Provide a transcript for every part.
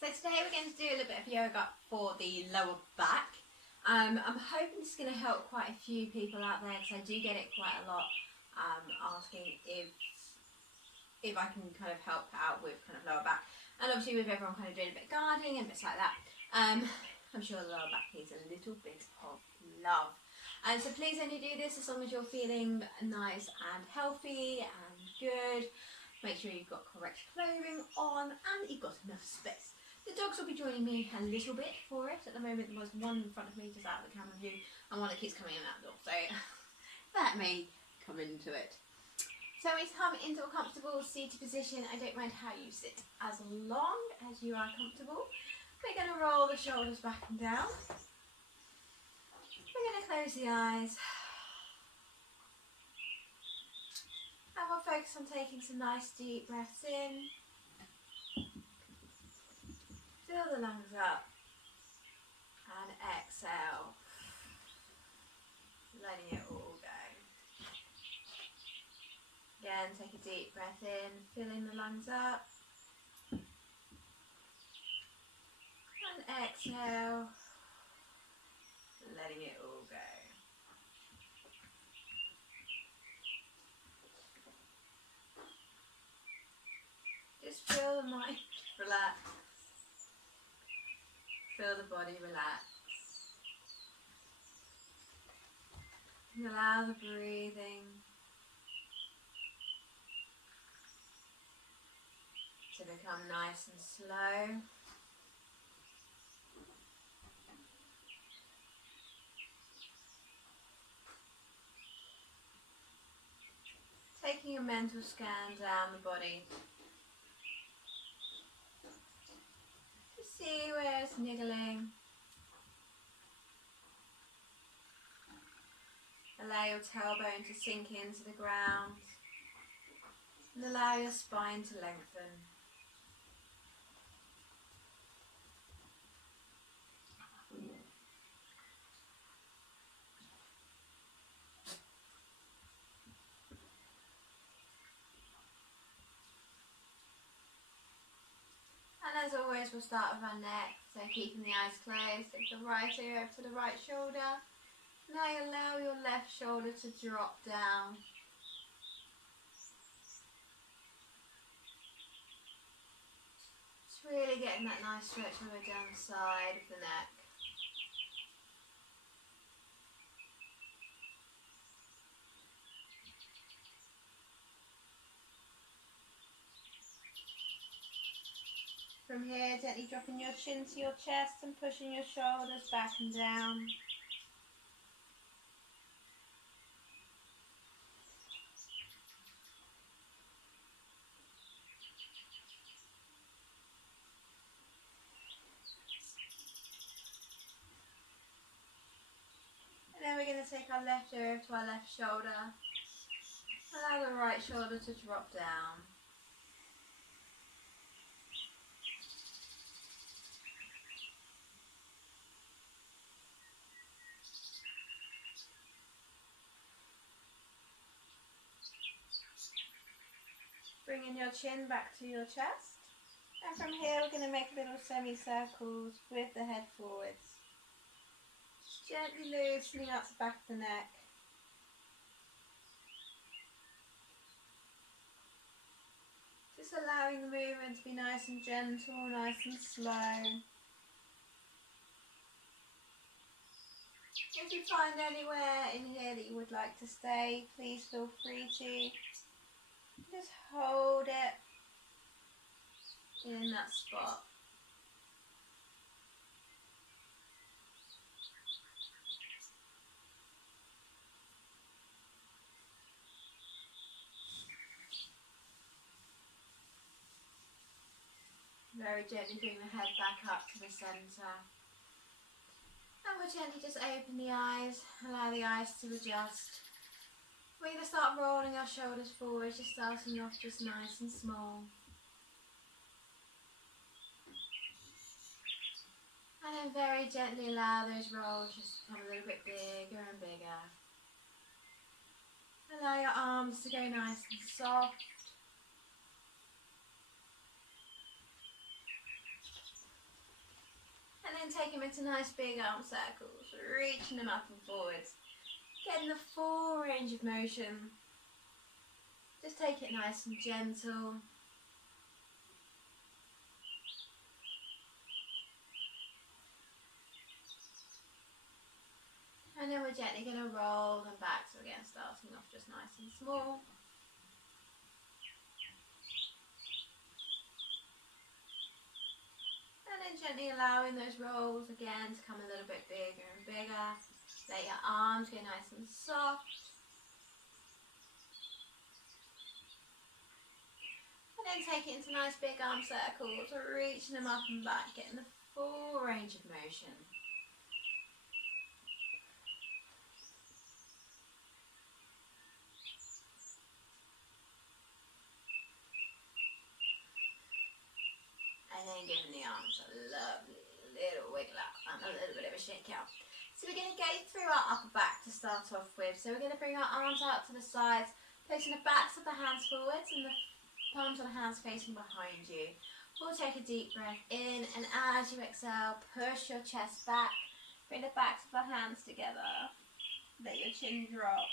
So today we're going to do a little bit of yoga for the lower back. I'm hoping this is going to help quite a few people out there, because I do get it quite a lot, asking if I can kind of help out with kind of lower back, and obviously with everyone kind of doing a bit of gardening and bits like that. I'm sure the lower back needs a little bit of love. And so please only do this as long as you're feeling nice and healthy and good. Make sure you've got correct clothing on and you've got enough space. The dogs will be joining me a little bit for it. At the moment there's one in front of me just out of the camera view, and one that keeps coming in and out the door, so that may come into it. So we come into a comfortable seated position. I don't mind how you sit, as long as you are comfortable. We're going to roll the shoulders back and down. We're going to close the eyes. And we'll focus on taking some nice deep breaths in. Fill the lungs up. And exhale. Letting it all go. Again, take a deep breath in, filling the lungs up. And exhale. Letting it all go. Just feel the mind relax. Feel the body relax. And allow the breathing to become nice and slow. Taking a mental scan down the body to see where it's niggling. Allow your tailbone to sink into the ground and allow your spine to lengthen. And as always, we'll start with our neck, so keeping the eyes closed, take the right ear up to the right shoulder. Now you allow your left shoulder to drop down. Just really getting that nice stretch all the way down the side of the neck. From here, gently dropping your chin to your chest and pushing your shoulders back and down. And then we're going to take our left ear to our left shoulder. Allow the right shoulder to drop down. Bringing your chin back to your chest. And from here we're going to make little semicircles with the head forwards. Gently loosening up the back of the neck. Just allowing the movement to be nice and gentle, nice and slow. If you find anywhere in here that you would like to stay, please feel free to. Just hold it in that spot. Very gently bring the head back up to the centre. And we'll gently just open the eyes, allow the eyes to adjust. We're going to start rolling our shoulders forward, just starting off just nice and small. And then very gently allow those rolls just to become a little bit bigger and bigger. Allow your arms to go nice and soft. then take them into nice big arm circles, reaching them up and forwards. Getting the full range of motion. Just take it nice and gentle. And then we're gently going to roll them back. So again, starting off just nice and small. And then gently allowing those rolls again to come a little bit bigger and bigger. Let your arms get nice and soft. And then take it into nice big arm circles, reaching them up and back, getting the full range of motion. And then giving the arms a lovely little wiggle up and a little bit of a shake out. So we're going to go through our upper back to start off with. So we're going to bring our arms out to the sides, placing the backs of the hands forwards and the palms of the hands facing behind you. We'll take a deep breath in, and as you exhale, push your chest back. Bring the backs of the hands together. Let your chin drop.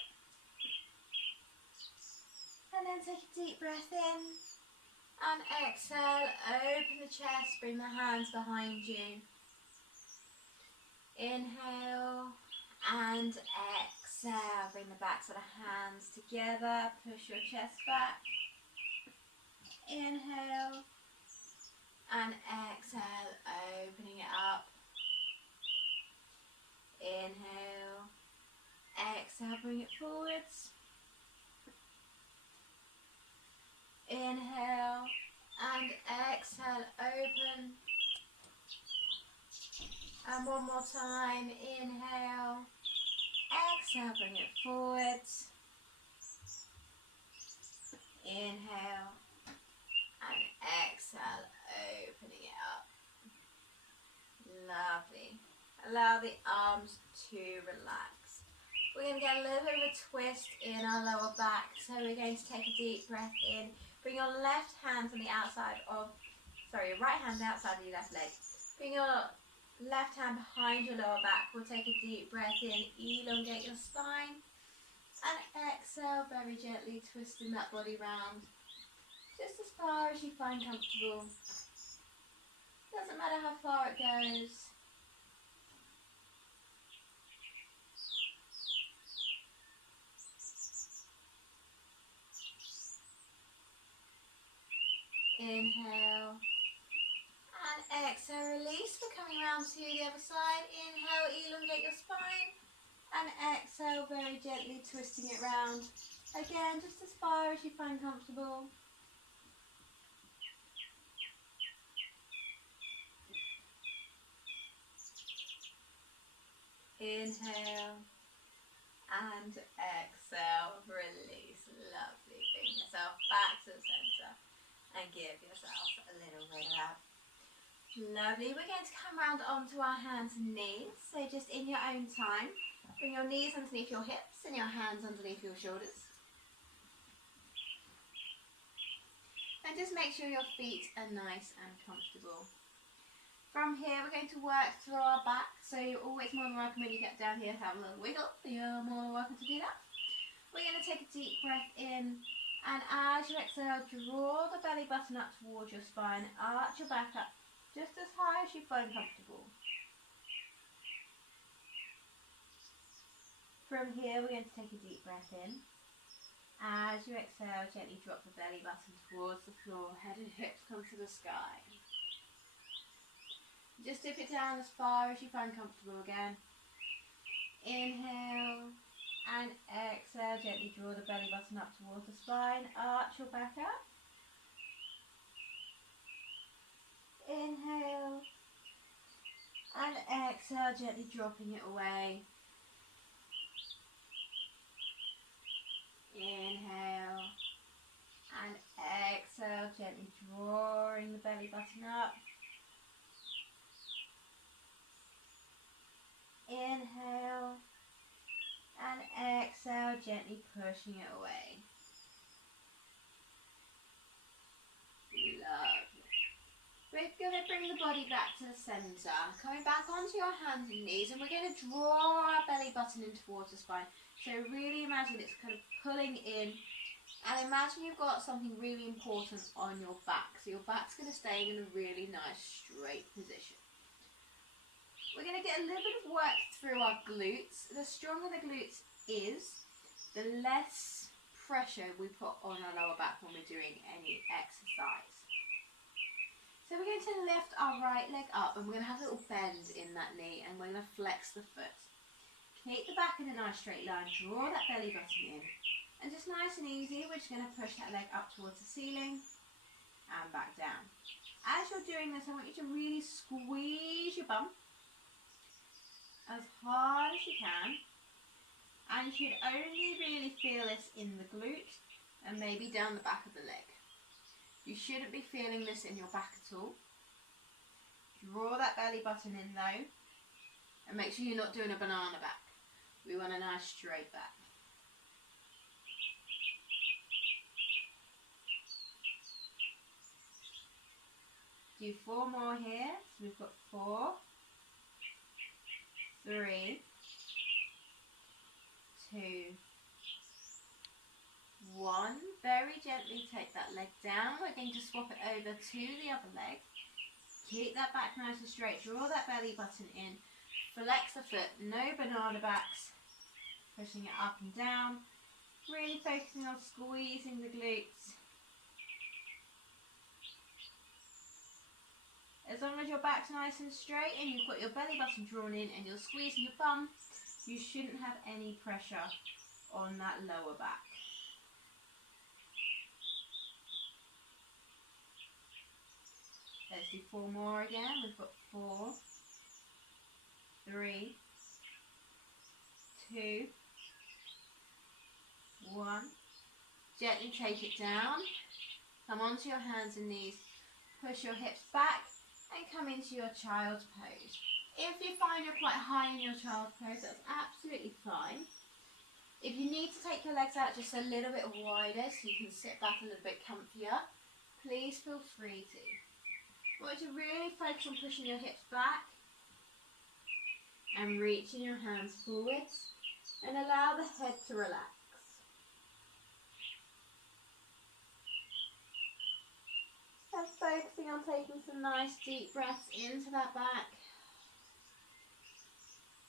And then take a deep breath in. And exhale, open the chest, bring the hands behind you. Inhale and exhale, bring the backs of the hands together, push your chest back. Inhale and exhale, opening it up. Inhale, exhale, bring it forwards. Inhale and exhale, open. And one more time, inhale, exhale, bring it forwards. Inhale and exhale, opening it up. Lovely. Allow the arms to relax. We're going to get a little bit of a twist in our lower back. So we're going to take a deep breath in. Bring your left hand on the outside of, your right hand outside of your left leg. Bring your left hand behind your lower back. We'll take a deep breath in, elongate your spine. And exhale, very gently twisting that body round. Just as far as you find comfortable. Doesn't matter how far it goes. Inhale and exhale, release. We're coming around to the other side. Inhale, elongate your spine, and exhale, very gently twisting it round. Again, just as far as you find comfortable. Inhale and exhale, release. Lovely. Bring yourself back to the centre. And give yourself a little wiggle out. Lovely. We're going to come round onto our hands and knees. So just in your own time, bring your knees underneath your hips and your hands underneath your shoulders. And just make sure your feet are nice and comfortable. From here, we're going to work through our back. So you're always more than welcome when you get down here to have a little wiggle. You're more than welcome to do that. We're going to take a deep breath in. And as you exhale, draw the belly button up towards your spine, arch your back up just as high as you find comfortable. From here, we're going to take a deep breath in. As you exhale, gently drop the belly button towards the floor, head and hips come to the sky. Just dip it down as far as you find comfortable again. Inhale. And exhale, gently draw the belly button up towards the spine, arch your back up. Inhale. And exhale, gently dropping it away. Inhale. And exhale, gently drawing the belly button up. Inhale. And exhale, gently pushing it away. Lovely. We're going to bring the body back to the centre, coming back onto your hands and knees, and we're going to draw our belly button in towards the spine. So really imagine it's kind of pulling in, and imagine you've got something really important on your back. So your back's going to stay in a really nice straight position. We're going to get a little bit of work through our glutes. The stronger the glutes is, the less pressure we put on our lower back when we're doing any exercise. So we're going to lift our right leg up, and we're going to have a little bend in that knee, and we're going to flex the foot. Keep the back in a nice straight line, draw that belly button in, and just nice and easy, we're just going to push that leg up towards the ceiling and back down. As you're doing this, I want you to really squeeze your bum as hard as you can, and you should only really feel this in the glute and maybe down the back of the leg. You shouldn't be feeling this in your back at all. Draw that belly button in though, and make sure you're not doing a banana back. We want a nice straight back. Do 4 more here. So we've got 4, 3, 2, 1. Very gently take that leg down. We're going to swap it over to the other leg. Keep that back nice and straight. Draw that belly button in. Flex the foot. No banana backs. Pushing it up and down. Really focusing on squeezing the glutes. As long as your back's nice and straight and you've got your belly button drawn in and you're squeezing your bum, you shouldn't have any pressure on that lower back. Let's do 4 more again. We've got 4, 3, 2, 1. Gently take it down. Come onto your hands and knees. Push your hips back and come into your child's pose. If you find you're quite high in your child's pose, that's absolutely fine. If you need to take your legs out just a little bit wider so you can sit back a little bit comfier, please feel free to. I want you to really focus on pushing your hips back and reaching your hands forwards, and allow the head to relax. Just focusing on taking some nice deep breaths into that back,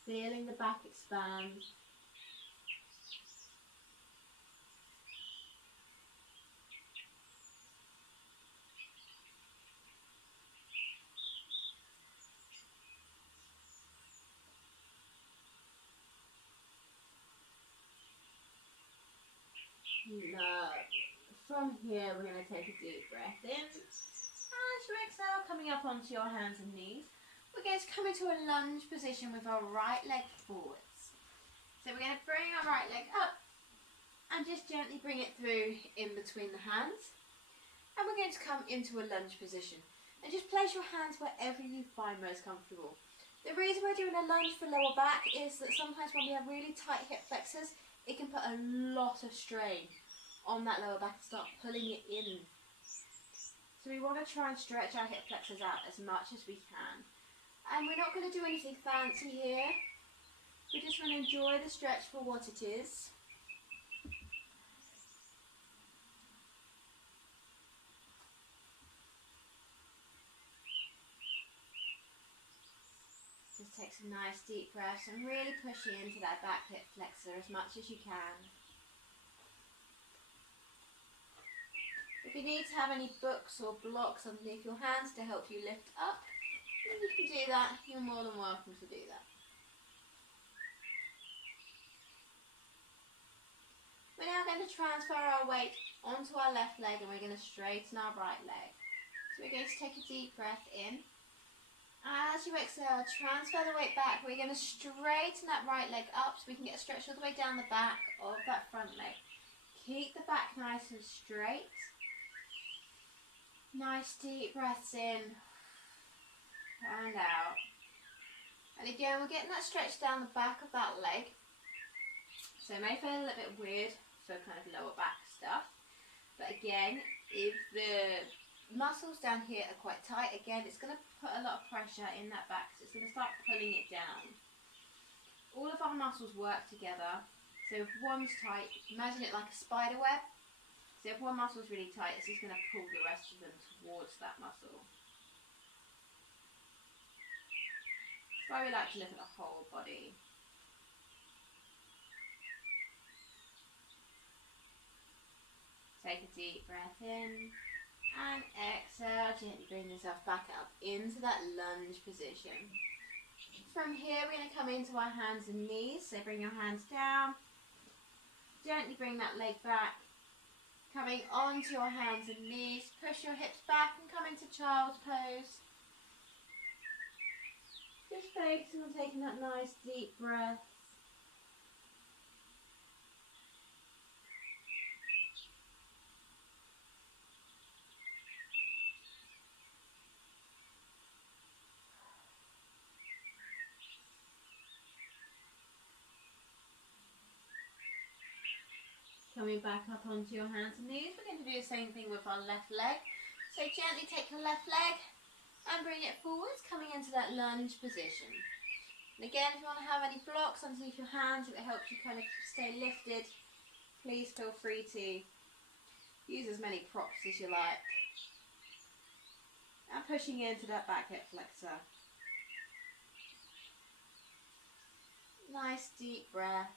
feeling the back expand. From here, we're going to take a deep breath in. As you exhale, coming up onto your hands and knees, we're going to come into a lunge position with our right leg forwards. So we're going to bring our right leg up and just gently bring it through in between the hands. And we're going to come into a lunge position. And just place your hands wherever you find most comfortable. The reason we're doing a lunge for lower back is that sometimes when we have really tight hip flexors, it can put a lot of strain on that lower back and start pulling it in. So we want to try and stretch our hip flexors out as much as we can. And we're not going to do anything fancy here. We just want to enjoy the stretch for what it is. Just take some nice deep breaths and really push into that back hip flexor as much as you can. If you need to have any books or blocks underneath your hands to help you lift up, then you can do that. You're more than welcome to do that. We're now going to transfer our weight onto our left leg, and we're going to straighten our right leg. So we're going to take a deep breath in. As you exhale, transfer the weight back. We're going to straighten that right leg up so we can get stretched all the way down the back of that front leg. Keep the back nice and straight. Nice deep breaths in and out. And again, we're getting that stretch down the back of that leg. So it may feel a little bit weird for kind of lower back stuff. But again, if the muscles down here are quite tight. Again, it's going to put a lot of pressure in that back, so it's going to start pulling it down. All of our muscles work together. So if one's tight, imagine it like a spider web. So if one muscle is really tight, it's just going to pull the rest of them towards that muscle. That's why we like to look at the whole body. Take a deep breath in and exhale. Gently bring yourself back up into that lunge position. From here, we're going to come into our hands and knees. So bring your hands down. Gently bring that leg back. Coming onto your hands and knees. Push your hips back and come into child's pose. Just focusing on taking that nice deep breath. Coming back up onto your hands and knees, we're going to do the same thing with our left leg. So gently take your left leg and bring it forwards, coming into that lunge position. And again, if you want to have any blocks underneath your hands, if it helps you kind of stay lifted, please feel free to use as many props as you like. And pushing into that back hip flexor. Nice deep breath.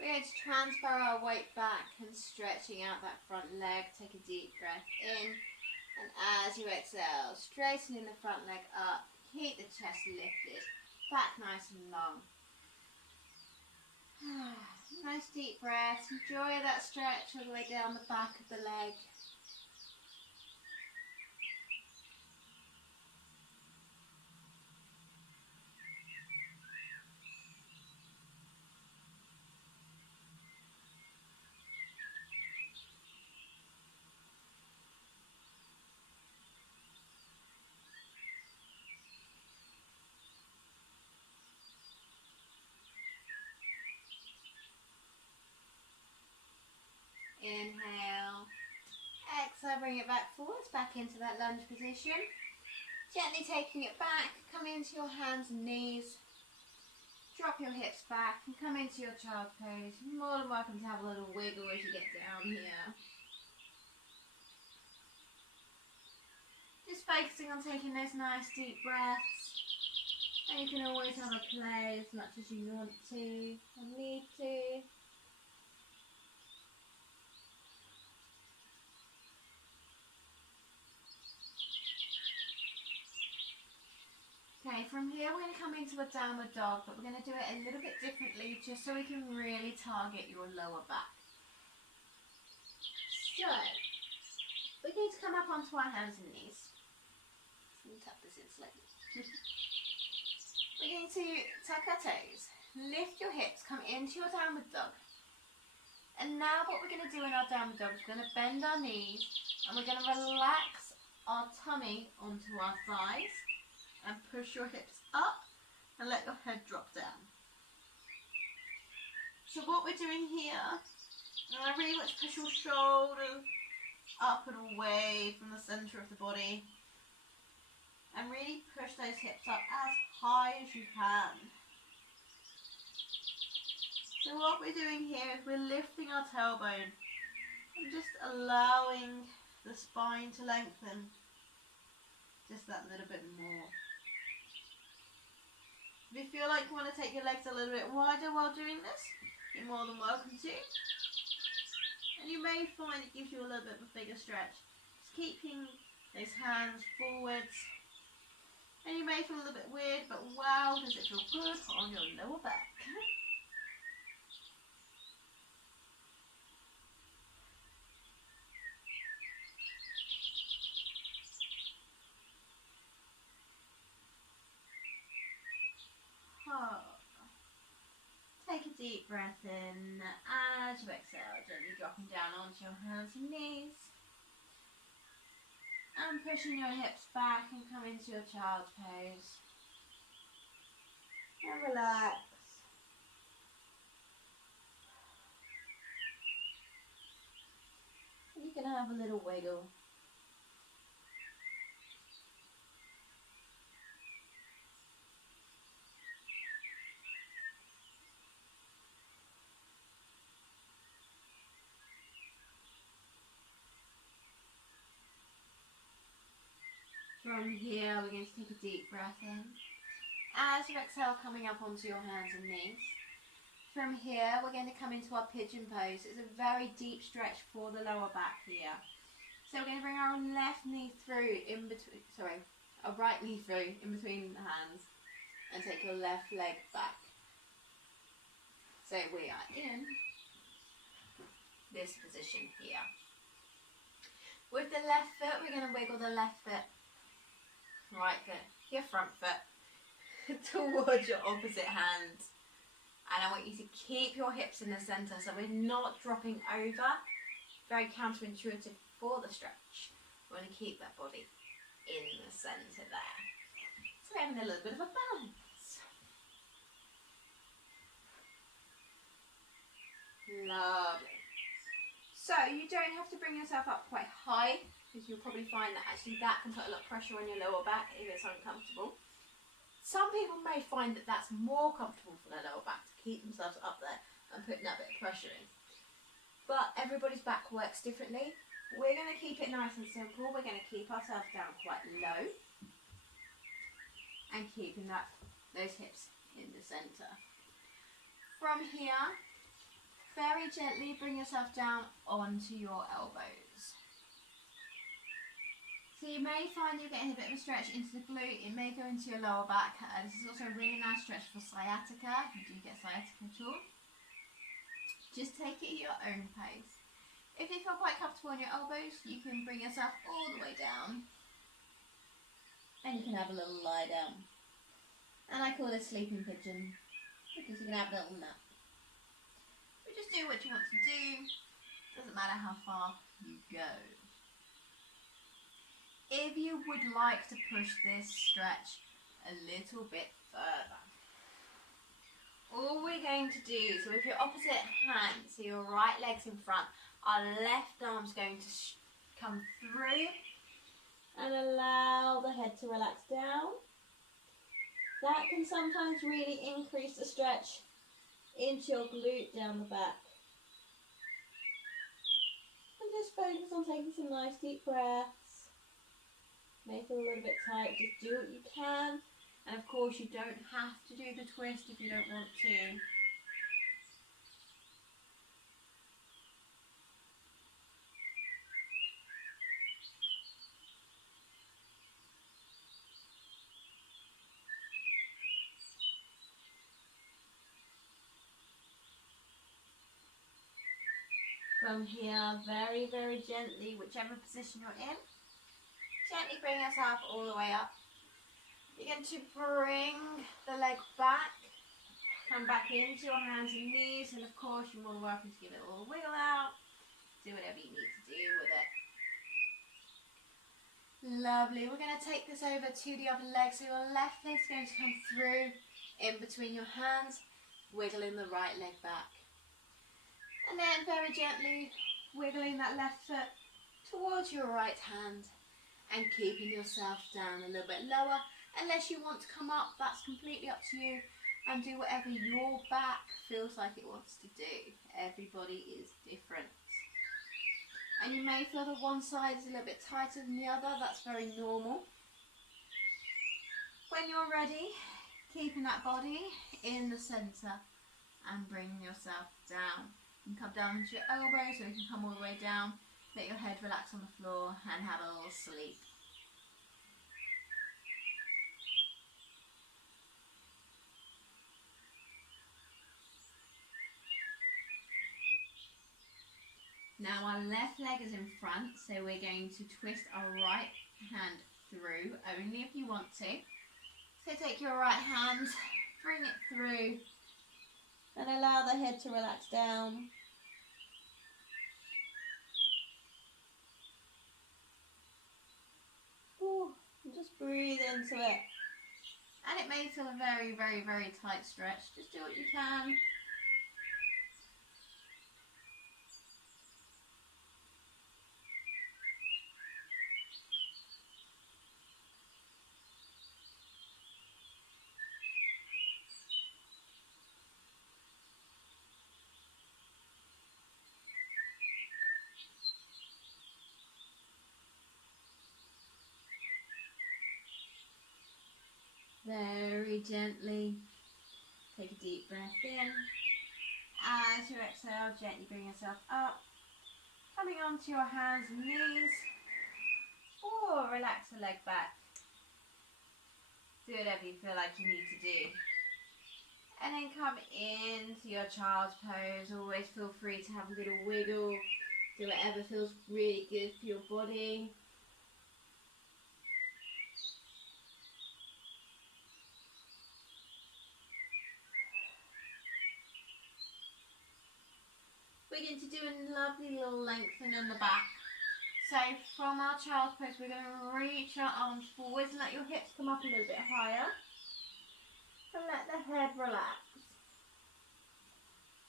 We're going to transfer our weight back and stretching out that front leg. Take a deep breath in, and as you exhale, straightening the front leg up. Keep the chest lifted, back nice and long. Nice deep breath. Enjoy that stretch all the way down the back of the leg. Inhale. Exhale, bring it back forwards, back into that lunge position. Gently taking it back, come into your hands and knees. Drop your hips back and come into your child's pose. You're more than welcome to have a little wiggle as you get down here. Just focusing on taking those nice deep breaths. And you can always have a play as much as you want to or need to. Okay, from here we're going to come into a downward dog, but we're going to do it a little bit differently just so we can really target your lower back. So, we're going to come up onto our hands and knees. Let me tuck this in slightly. We're going to tuck our toes, lift your hips, come into your downward dog. And now what we're going to do in our downward dog is we're going to bend our knees and we're going to relax our tummy onto our thighs. And push your hips up and let your head drop down. So what we're doing here, I really want to push your shoulders up and away from the centre of the body. And really push those hips up as high as you can. So what we're doing here is we're lifting our tailbone and just allowing the spine to lengthen just that little bit more. If you feel like you want to take your legs a little bit wider while doing this, you're more than welcome to. And you may find it gives you a little bit of a bigger stretch. Just keeping those hands forwards. And you may feel a little bit weird, but wow, does it feel good on your lower back. take a deep breath in. As you exhale, gently dropping down onto your hands and knees. And pushing your hips back and come into your child's pose. And relax. You can have a little wiggle. From here, we're going to take a deep breath in. As you exhale, coming up onto your hands and knees. From here, we're going to come into our pigeon pose. It's a very deep stretch for the lower back here. So we're going to bring our left knee through our right knee through in between the hands and take your left leg back. So we are in this position here. With the left foot, we're going to wiggle the left foot, right foot, your front foot towards your opposite hand. And I want you to keep your hips in the centre so we're not dropping over. Very counterintuitive for the stretch. We want to keep that body in the centre there. So we're having a little bit of a balance. Lovely. So you don't have to bring yourself up quite high because you'll probably find that actually that can put a lot of pressure on your lower back if it's uncomfortable. Some people may find that that's more comfortable for their lower back to keep themselves up there and putting that bit of pressure in. But everybody's back works differently. We're going to keep it nice and simple. We're going to keep ourselves down quite low and keeping those hips in the centre. From here, very gently bring yourself down onto your elbows. So you may find you're getting a bit of a stretch into the glute. It may go into your lower back. This is also a really nice stretch for sciatica, if you do get sciatica at all. Just take it at your own pace. If you feel quite comfortable on your elbows, you can bring yourself all the way down. And you can have a little lie down. And I call this sleeping pigeon, because you can have a little nap. But just do what you want to do. Doesn't matter how far you go. If you would like to push this stretch a little bit further, all we're going to do, so with your opposite hand, so your right leg's in front, our left arm's going to come through and allow the head to relax down. That can sometimes really increase the stretch into your glute down the back. And just focus on taking some nice deep breaths. May feel a little bit tight, just do what you can. And of course you don't have to do the twist if you don't want to. From here, very, very gently, whichever position you're in, gently bring yourself all the way up. You're going to bring the leg back, come back into your hands and knees, and of course you're more than welcome to give it a little wiggle out. Do whatever you need to do with it. Lovely. We're going to take this over to the other leg. So your left leg's going to come through in between your hands, wiggling the right leg back. And then very gently wiggling that left foot towards your right hand and keeping yourself down a little bit lower. Unless you want to come up, that's completely up to you, and do whatever your back feels like it wants to do. Everybody is different. And you may feel that one side is a little bit tighter than the other. That's very normal. When you're ready, keeping that body in the centre and bringing yourself down. You can come down into your elbows, so you can come all the way down. Let your head relax on the floor and have a little sleep. Now our left leg is in front, so we're going to twist our right hand through, only if you want to. So take your right hand, bring it through, And allow the head to relax down. Ooh, and just breathe into it. And it may feel a very, very, very tight stretch. Just do what you can. Very gently take a deep breath in. As you exhale, gently bring yourself up, coming onto your hands and knees, or relax the leg back. Do whatever you feel like you need to do. And then come into your child's pose. Always feel free to have a little wiggle. Do whatever feels really good for your body. We're going to do a lovely little lengthen in the back. So from our child's pose, we're going to reach our arms forwards and let your hips come up a little bit higher. And let the head relax.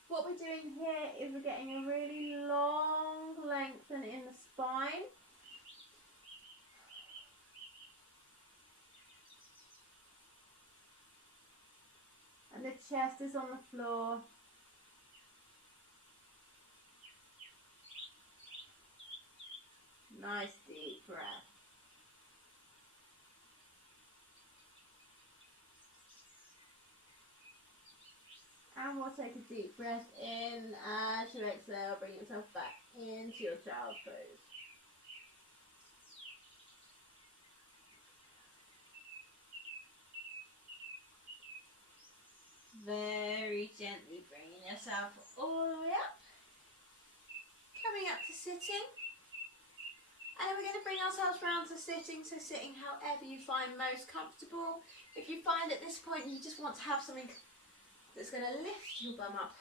What we're doing here is we're getting a really long lengthen in the spine. And the chest is on the floor. Nice deep breath. And we'll take a deep breath in. As you exhale, bring yourself back into your child's pose. Very gently bringing yourself all the way up. Coming up to sitting. And then we're going to bring ourselves round to sitting. So sitting however you find most comfortable. If you find at this point you just want to have something that's going to lift your bum up,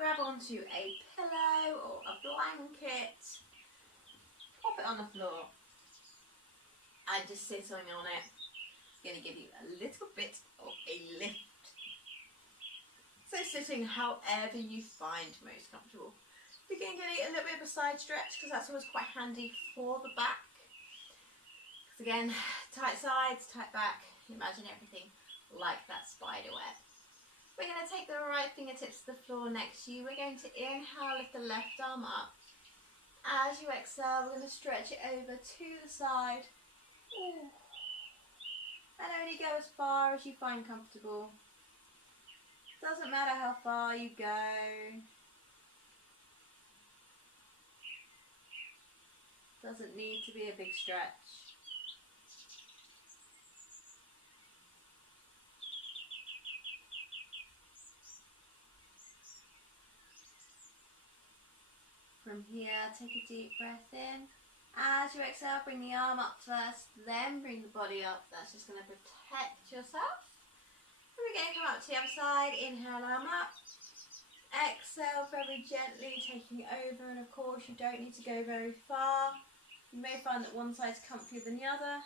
grab onto a pillow or a blanket, pop it on the floor and just sit on it. It's going to give you a little bit of a lift. So sitting however you find most comfortable. We're going to get a little bit of a side stretch because that's always quite handy for the back. Because again, tight sides, tight back, imagine everything like that spider web. We're going to take the right fingertips to the floor next to you. We're going to inhale, lift the left arm up. As you exhale, we're going to stretch it over to the side. Ooh. And only go as far as you find comfortable. Doesn't matter how far you go. Doesn't need to be a big stretch. From here, take a deep breath in. As you exhale, bring the arm up first, then bring the body up. That's just going to protect yourself. And we're going to come up to the other side. Inhale, arm up. Exhale very gently, taking over. And of course, you don't need to go very far. You may find that one side's comfier than the other.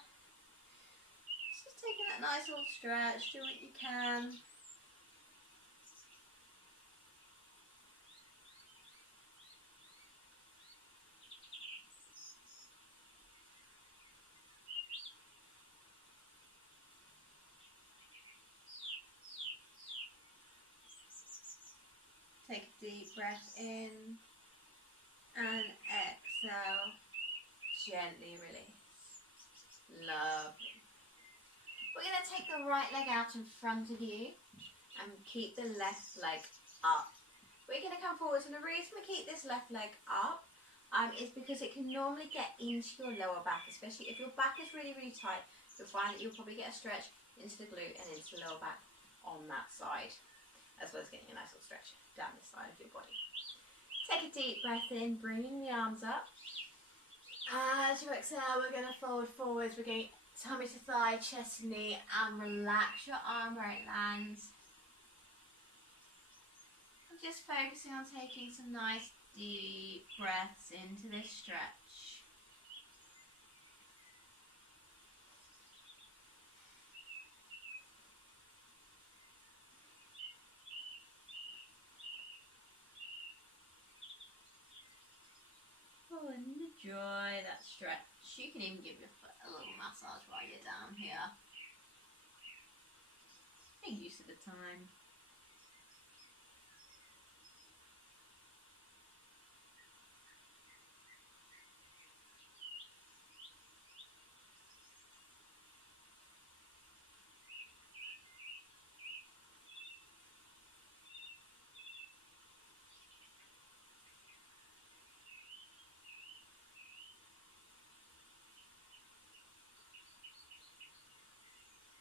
Just taking that nice little stretch, do what you can. Take a deep breath in and exhale. Gently release. Lovely. We're going to take the right leg out in front of you and keep the left leg up. We're going to come forwards, and the reason we keep this left leg up is because it can normally get into your lower back, especially if your back is really, really tight. You'll find that you'll probably get a stretch into the glute and into the lower back on that side, as well as getting a nice little stretch down this side of your body. Take a deep breath in, bringing the arms up. As you exhale, we're going to fold forwards. We're going tummy to thigh, chest to knee, and relax your arm where it lands. Just focusing on taking some nice deep breaths into this stretch. Oh, and enjoy that stretch. You can even give your foot a little massage while you're down here. Make use of the time.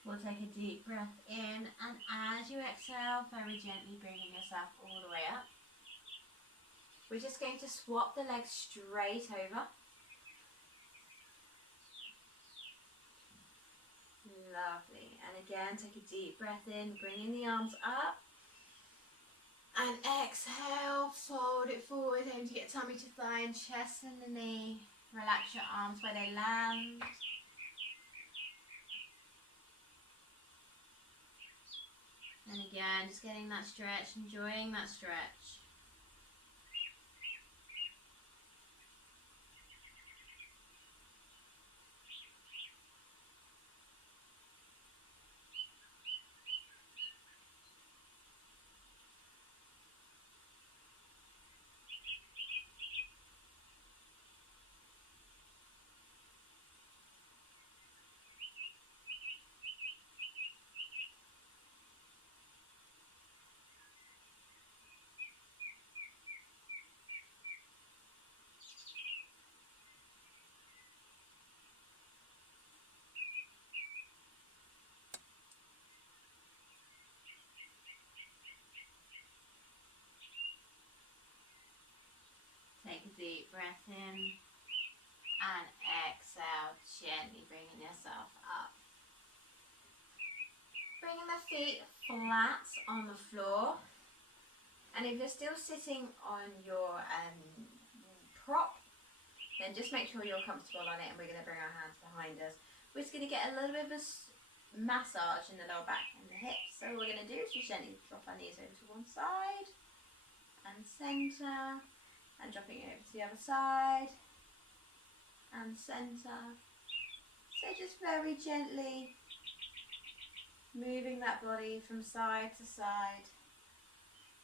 We'll take a deep breath in, and as you exhale, very gently bringing yourself all the way up. We're just going to swap the legs straight over. Lovely. And again, take a deep breath in, bringing the arms up. And exhale, fold it forward, aim to get tummy to thigh and chest and the knee. Relax your arms where they land. And again, just getting that stretch, enjoying that stretch. Take a deep breath in and exhale, gently bringing yourself up. Bringing the feet flat on the floor. And if you're still sitting on your prop, then just make sure you're comfortable on it, and we're going to bring our hands behind us. We're just going to get a little bit of a massage in the lower back and the hips. So what we're going to do is just gently drop our knees over to one side and centre. And dropping it over to the other side and centre. So just very gently moving that body from side to side.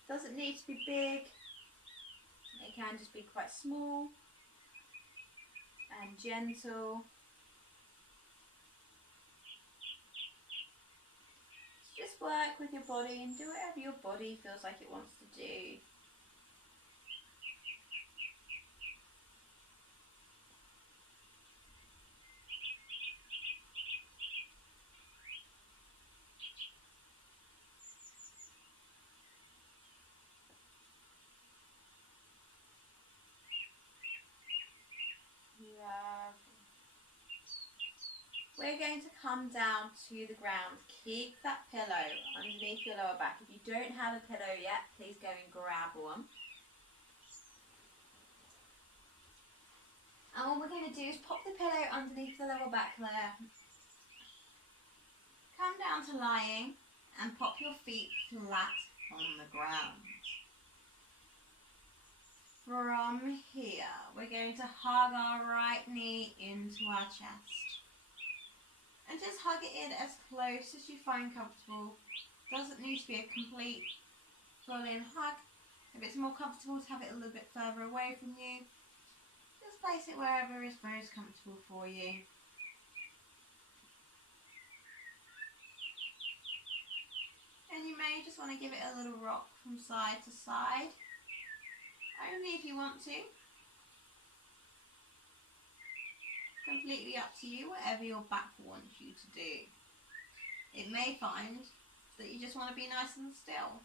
Doesn't need to be big. It can just be quite small and gentle. Just work with your body and do whatever your body feels like it wants to do. We're going to come down to the ground. Keep that pillow underneath your lower back. If you don't have a pillow yet, please go and grab one. And what we're going to do is pop the pillow underneath the lower back there. Come down to lying and pop your feet flat on the ground. From here, we're going to hug our right knee into our chest. And just hug it in as close as you find comfortable. Doesn't need to be a complete full-in hug. If it's more comfortable to have it a little bit further away from you, just place it wherever is most comfortable for you. And you may just want to give it a little rock from side to side. Only if you want to. Completely up to you, whatever your back wants you to do. It may find that you just want to be nice and still.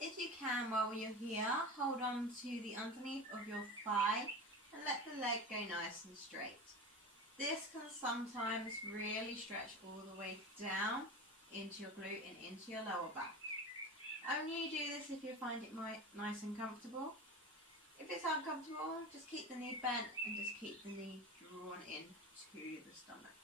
If you can, while you're here, hold on to the underneath of your thigh and let the leg go nice and straight. This can sometimes really stretch all the way down into your glute and into your lower back. Only do this if you find it nice and comfortable. If it's uncomfortable, just keep the knee bent and just keep the knee drawn in to the stomach.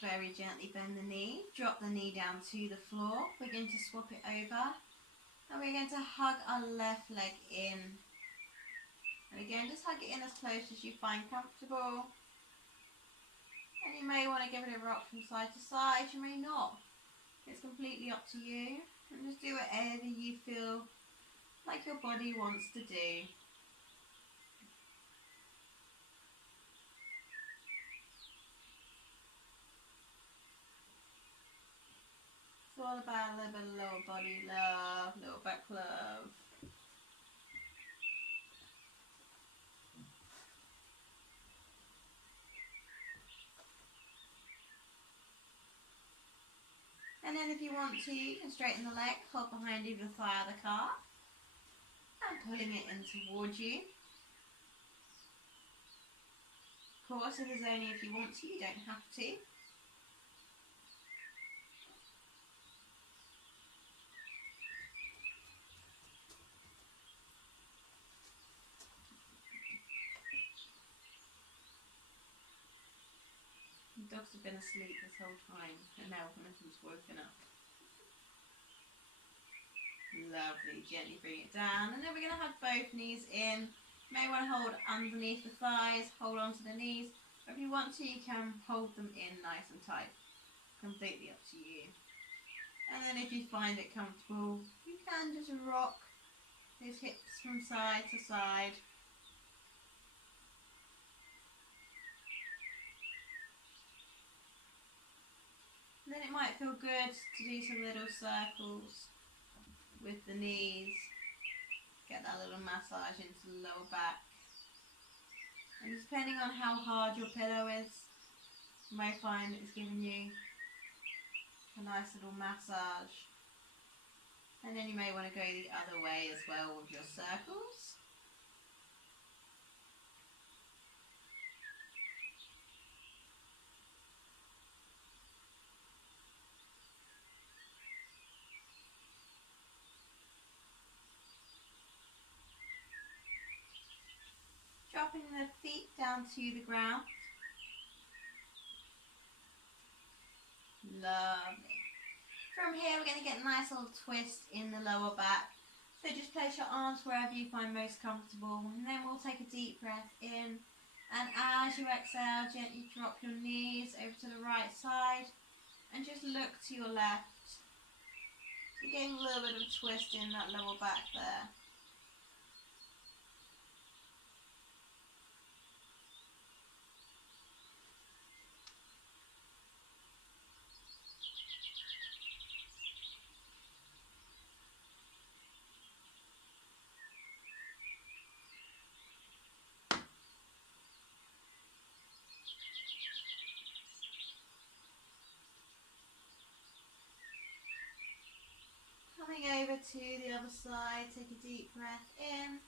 Very gently bend the knee, drop the knee down to the floor. We're going to swap it over and we're going to hug our left leg in. And again, just hug it in as close as you find comfortable. And you may want to give it a rock from side to side, you may not. It's completely up to you. And just do whatever you feel like your body wants to do. It's all about a little bit of lower body love, lower back love. And then if you want to, you can straighten the leg, hold behind either thigh of the calf, and pulling it in towards you. Of course, it is only if you want to, you don't have to. The dogs have been asleep this whole time, and now one of them's woken up. Lovely, gently bring it down, and then we're going to hug both knees in. You may want to hold underneath the thighs, hold on to the knees. Or if you want to, you can hold them in nice and tight. Completely up to you. And then if you find it comfortable, you can just rock those hips from side to side. And then it might feel good to do some little circles with the knees. Get that little massage into the lower back. And depending on how hard your pillow is, you may find it's giving you a nice little massage. And then you may want to go the other way as well with your circles. Dropping the feet down to the ground. Lovely. From here we're going to get a nice little twist in the lower back. So just place your arms wherever you find most comfortable, and then we'll take a deep breath in. And as you exhale, gently drop your knees over to the right side and just look to your left. You're getting a little bit of a twist in that lower back there. Coming over to the other side, take a deep breath in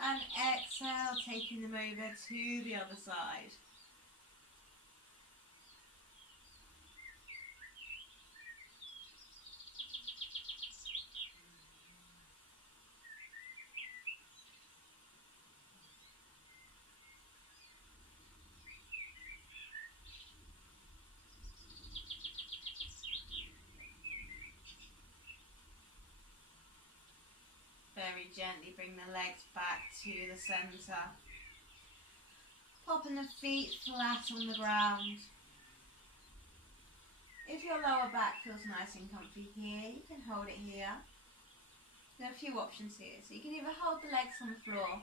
and exhale, taking them over to the other side. Very gently bring the legs back to the centre. Popping the feet flat on the ground. If your lower back feels nice and comfy here, you can hold it here. There are a few options here. So you can either hold the legs on the floor.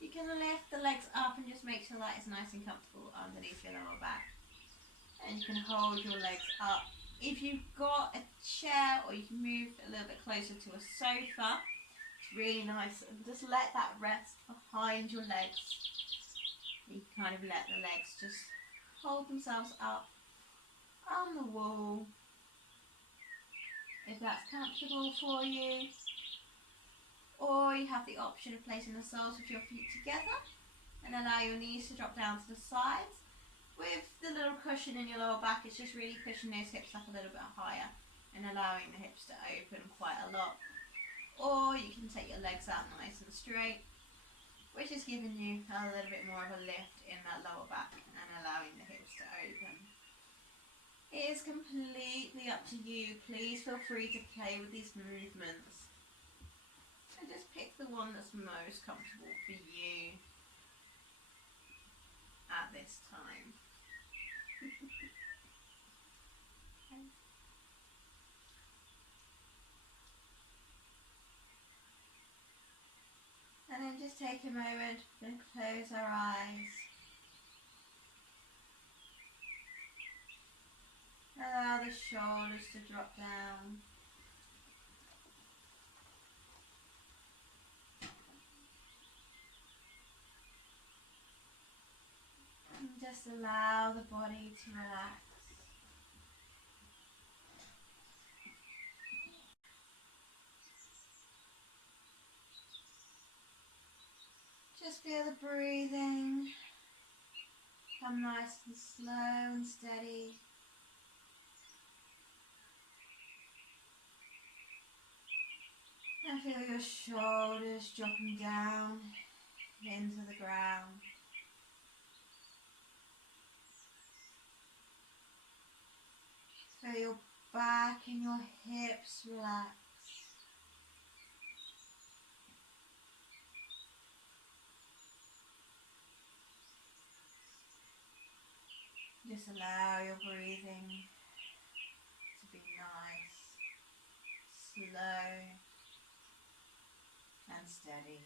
You can lift the legs up and just make sure that it's nice and comfortable underneath your lower back. And you can hold your legs up. If you've got a chair, or you can move a little bit closer to a sofa, really nice, and just let that rest behind your legs. You can kind of let the legs just hold themselves up on the wall if that's comfortable for you, or you have the option of placing the soles of your feet together and allow your knees to drop down to the sides. With the little cushion in your lower back, it's just really pushing those hips up a little bit higher and allowing the hips to open quite a lot. Or you can take your legs out nice and straight, which is giving you a little bit more of a lift in that lower back and allowing the hips to open. It is completely up to you. Please feel free to play with these movements and just pick the one that's most comfortable for you at this time. Okay. And then just take a moment and close our eyes. Allow the shoulders to drop down. And just allow the body to relax. Just feel the breathing come nice and slow and steady. And feel your shoulders dropping down into the ground. Feel your back and your hips relax. Just allow your breathing to be nice, slow and steady.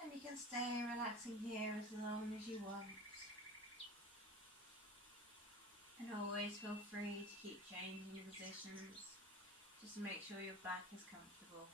And you can stay relaxing here as long as you want. And always feel free to keep changing your positions, just to make sure your back is comfortable.